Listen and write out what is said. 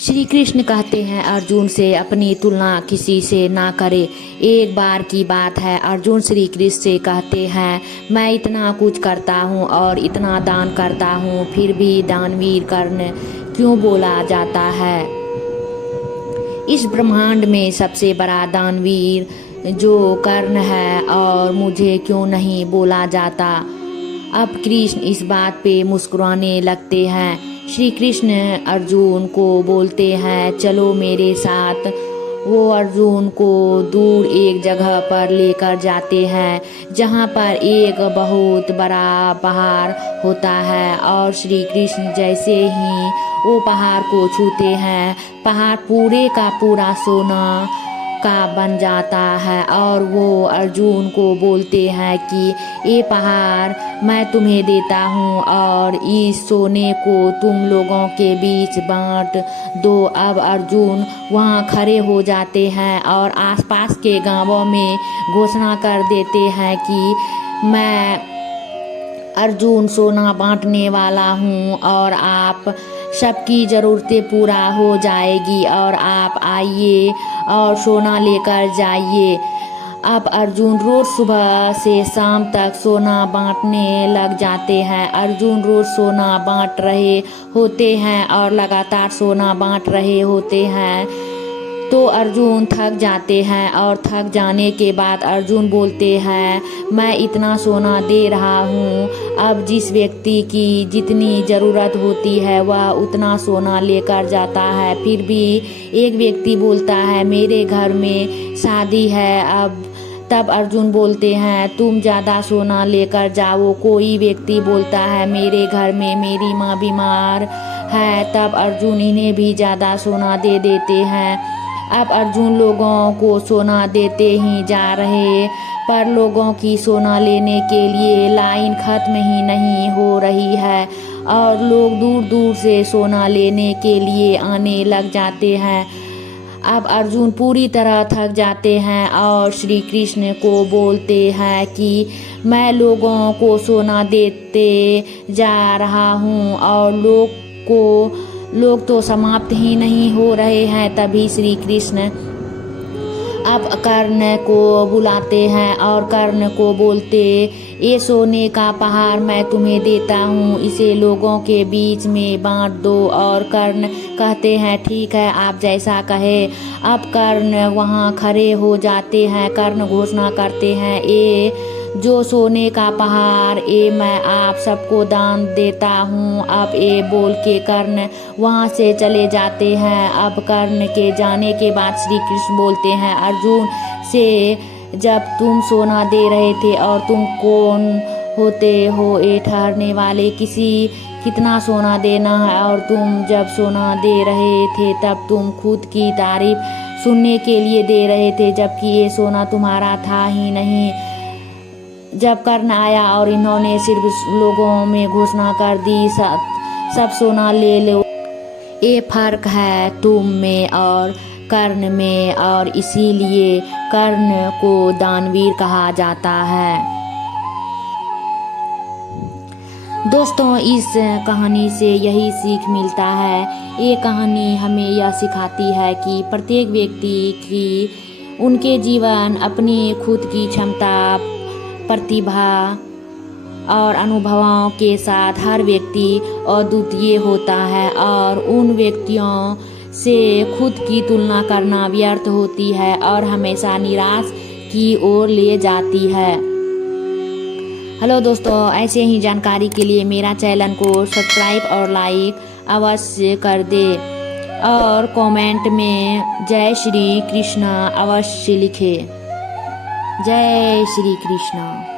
श्री कृष्ण कहते हैं अर्जुन से अपनी तुलना किसी से ना करे। एक बार की बात है, अर्जुन श्री कृष्ण से कहते हैं, मैं इतना कुछ करता हूँ और इतना दान करता हूँ, फिर भी दानवीर कर्ण क्यों बोला जाता है। इस ब्रह्मांड में सबसे बड़ा दानवीर जो कर्ण है और मुझे क्यों नहीं बोला जाता। अब कृष्ण इस बात पे मुस्कुराने लगते हैं। श्री कृष्ण अर्जुन को बोलते हैं, चलो मेरे साथ। वो अर्जुन को दूर एक जगह पर लेकर जाते हैं जहाँ पर एक बहुत बड़ा पहाड़ होता है और श्री कृष्ण जैसे ही वो पहाड़ को छूते हैं, पहाड़ पूरे का पूरा सोना का बन जाता है और वो अर्जुन को बोलते हैं कि ये पहाड़ मैं तुम्हें देता हूँ और इस सोने को तुम लोगों के बीच बांट दो। अब अर्जुन वहाँ खड़े हो जाते हैं और आसपास के गांवों में घोषणा कर देते हैं कि मैं अर्जुन सोना बांटने वाला हूँ और आप सबकी ज़रूरतें पूरा हो जाएगी और आप आइए और सोना लेकर जाइए। अब अर्जुन रोज सुबह से शाम तक सोना बांटने लग जाते हैं। अर्जुन रोज सोना बांट रहे होते हैं और लगातार सोना बांट रहे होते हैं तो अर्जुन थक जाते हैं और थक जाने के बाद अर्जुन बोलते हैं, मैं इतना सोना दे रहा हूँ, अब जिस व्यक्ति की जितनी ज़रूरत होती है वह उतना सोना लेकर जाता है। फिर भी एक व्यक्ति बोलता है, मेरे घर में शादी है। अब तब अर्जुन बोलते हैं, तुम ज़्यादा सोना लेकर जाओ। कोई व्यक्ति बोलता है, मेरे घर में मेरी माँ बीमार है। तब अर्जुन इन्हें भी ज़्यादा सोना दे देते हैं। अब अर्जुन लोगों को सोना देते ही जा रहे पर लोगों की सोना लेने के लिए लाइन खत्म ही नहीं हो रही है और लोग दूर दूर से सोना लेने के लिए आने लग जाते हैं। अब अर्जुन पूरी तरह थक जाते हैं और श्री कृष्ण को बोलते हैं कि मैं लोगों को सोना देते जा रहा हूँ और लोग तो समाप्त ही नहीं हो रहे हैं। तभी श्री कृष्ण अब कर्ण को बुलाते हैं और कर्ण को बोलते, ये सोने का पहाड़ मैं तुम्हें देता हूँ, इसे लोगों के बीच में बांट दो। और कर्ण कहते हैं, ठीक है, आप जैसा कहे। अब कर्ण वहाँ खड़े हो जाते हैं। कर्ण घोषणा करते हैं, ये जो सोने का पहाड़ ये मैं आप सबको दान देता हूँ। अब ये बोल के कर्ण वहाँ से चले जाते हैं। अब कर्ण के जाने के बाद श्री कृष्ण बोलते हैं अर्जुन से, जब तुम सोना दे रहे थे और तुम कौन होते हो ये ठहरने वाले, कितना सोना देना है। और तुम जब सोना दे रहे थे तब तुम खुद की तारीफ सुनने के लिए दे रहे थे, जबकि ये सोना तुम्हारा था ही नहीं। जब कर्ण आया और इन्होंने सिर्फ लोगों में घोषणा कर दी, सब सोना ले लो। ये फर्क है तुम में और कर्ण में और इसीलिए कर्ण को दानवीर कहा जाता है। दोस्तों, इस कहानी से यही सीख मिलता है। ये कहानी हमें यह सिखाती है कि प्रत्येक व्यक्ति की उनके जीवन अपनी खुद की क्षमता, प्रतिभा और अनुभवों के साथ हर व्यक्ति अद्वितीय होता है और उन व्यक्तियों से खुद की तुलना करना व्यर्थ होती है और हमेशा निराश की ओर ले जाती है। हेलो दोस्तों, ऐसे ही जानकारी के लिए मेरा चैनल को सब्सक्राइब और लाइक अवश्य कर दे और कमेंट में जय श्री कृष्ण अवश्य लिखे। जय श्री कृष्ण।